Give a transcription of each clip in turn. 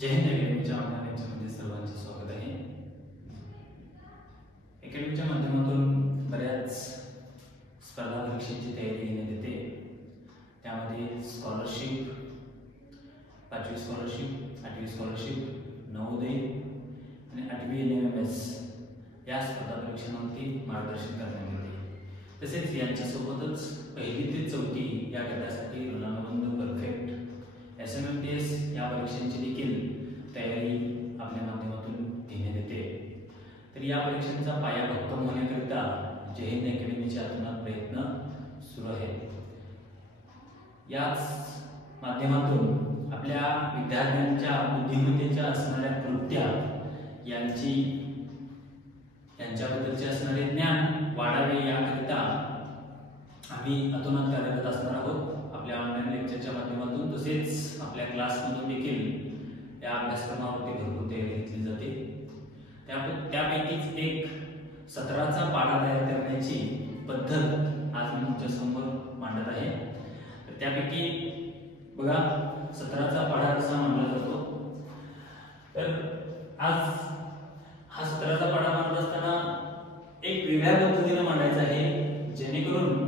जय Hind अकॅडमीच्या online लेक्चरमध्ये सर्वांचे स्वागत आहे। अकॅडमीच्या माध्यमातून बऱ्याच स्पर्धा परीक्षांची तयारी घेण्यात येते। त्यामध्ये स्कॉलरशिप, 5वी स्कॉलरशिप, 8वी स्कॉलरशिप, नवोदय आणि 8वी NMS या स्पर्धा परीक्षांवरती मार्गदर्शन करण्यात येते। तसेच यांच्यासोबतच 1ली ते 4थी या गटासाठी ऋणानुबंध परफेक्ट SMMTS या परीक्षांची देखील तयारी आपल्या माध्यमातून घेण्यात येते। तर या परीक्षांचा पाया भक्कम होण्याकरिता जय हिंद अकॅडमीच्या अतुनात प्रयत्न सुरू आहेत। याच माध्यमातून आपल्या विद्यार्थ्यांच्या बुद्धिमत्तेच्या असणाऱ्या कृत्या यांच्याबद्दलचे असणारे ज्ञान वाढावे याकरिता आम्ही अतुनात कार्यरत असणार आहोत। आपल्या ऑनलाईन लेक्चरच्या माध्यमातून तसेच आपल्या क्लासमधून देखील या अभ्यासक्रमावरती भरपूर तयारी घेतली जाते। त्यापैकीच एक 17चा पाढा तयार करण्याची पद्धत आज मी तुमच्या समोर मांडत आहे। तर त्यापैकी बघा 17चा पाढा कसा मांडला जातो। तर आज हा 17चा पाढा मांडत असताना एक वेगळ्या पद्धतीने मांडायचा आहे, जेणेकरून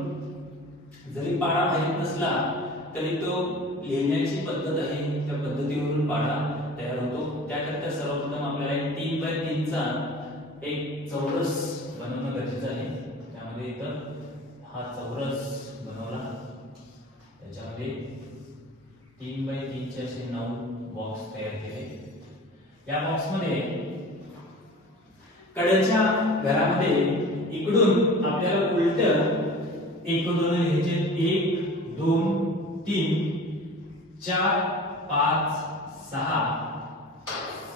जरी पाढा माहित नसला तरी तो लिहिण्याची पद्धत आहे त्या पद्धतीवरून पाढा तयार होतो। त्याकरिता सर्वप्रथम आपल्याला एक 3x3 चा एक चौरस बनवणं गरजेचं आहे। त्यामध्ये इथं हा चौरस बनवला, त्याच्यामध्ये 3x3 चे असे 9 बॉक्स तयार केले। या बॉक्स मध्ये कडेच्या घरामध्ये इकडून आपल्याला उलट 1 2 लिहायचे, 1 2 3 4 5 6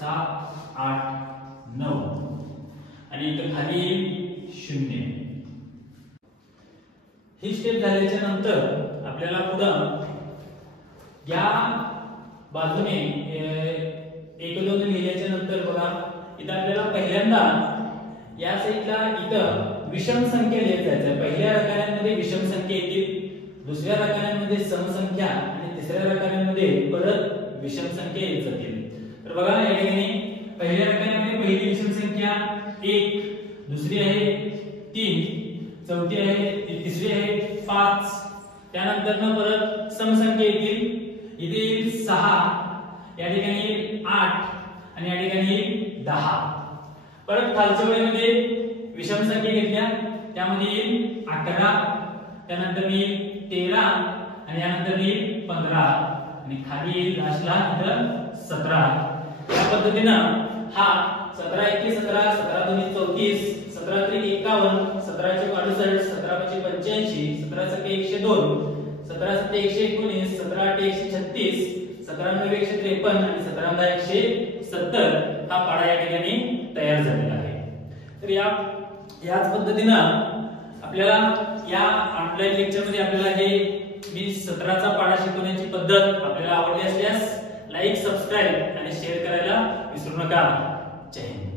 7 8 9 आणि इथं खाली 0। ही स्टेप झाल्याच्या नंतर आपल्याला पुढे या बाजूने 1 2 लिहिल्याच्या नंतर बघा इथं आपल्याला पहिल्यांदा या साइडला इथं विषम संख्या लिहायच्या आहेत। पहिल्या रकान्यांमध्ये विषम संख्या येतील, दुसऱ्या रकान्यांमध्ये समसंख्या आणि तिसऱ्या रकान्यांमध्ये परत विषम संख्या येत जातील। तर बघा या ठिकाणी पहिल्या रकान्यामध्ये पहिली विषम संख्या 1, दुसरी आहे 3, चौथी आहे, तिसरी आहे 5, त्यानंतर परत समसंख्या येतील। इथे येईल 6, या ठिकाणी 8 आणि या ठिकाणी 10। परत खालच्या ओळीमध्ये विषम संख्या घेतल्या, त्यामध्ये येईल 11, त्यानंतर येईल 13 आणि यानंतर येईल 15 आणि खाली येईल लास्टला 17। या पद्धतीनं हा 17 × 1 = 17, 17 × 2 = 34, 17 × 3 = 51, 17 × 4 = 68, 17 × 5 = 85, 17 × 6 = 102, 17 × 7 = 119, 17 × 8 = 136, 17 × 9 = 153 आणि 17 × 10 = 170 हा पाढा या ठिकाणी तयार झालेला आहे। तर याच पद्धतीने आपल्याला या ऑनलाईन लेक्चर मध्ये आपल्याला हे मी 17चा पाढा शिकवण्याची पद्धत आपल्याला आवडली असल्यास लाईक, सबस्क्राइब आणि शेअर करायला विसरू नका। जय हिंद।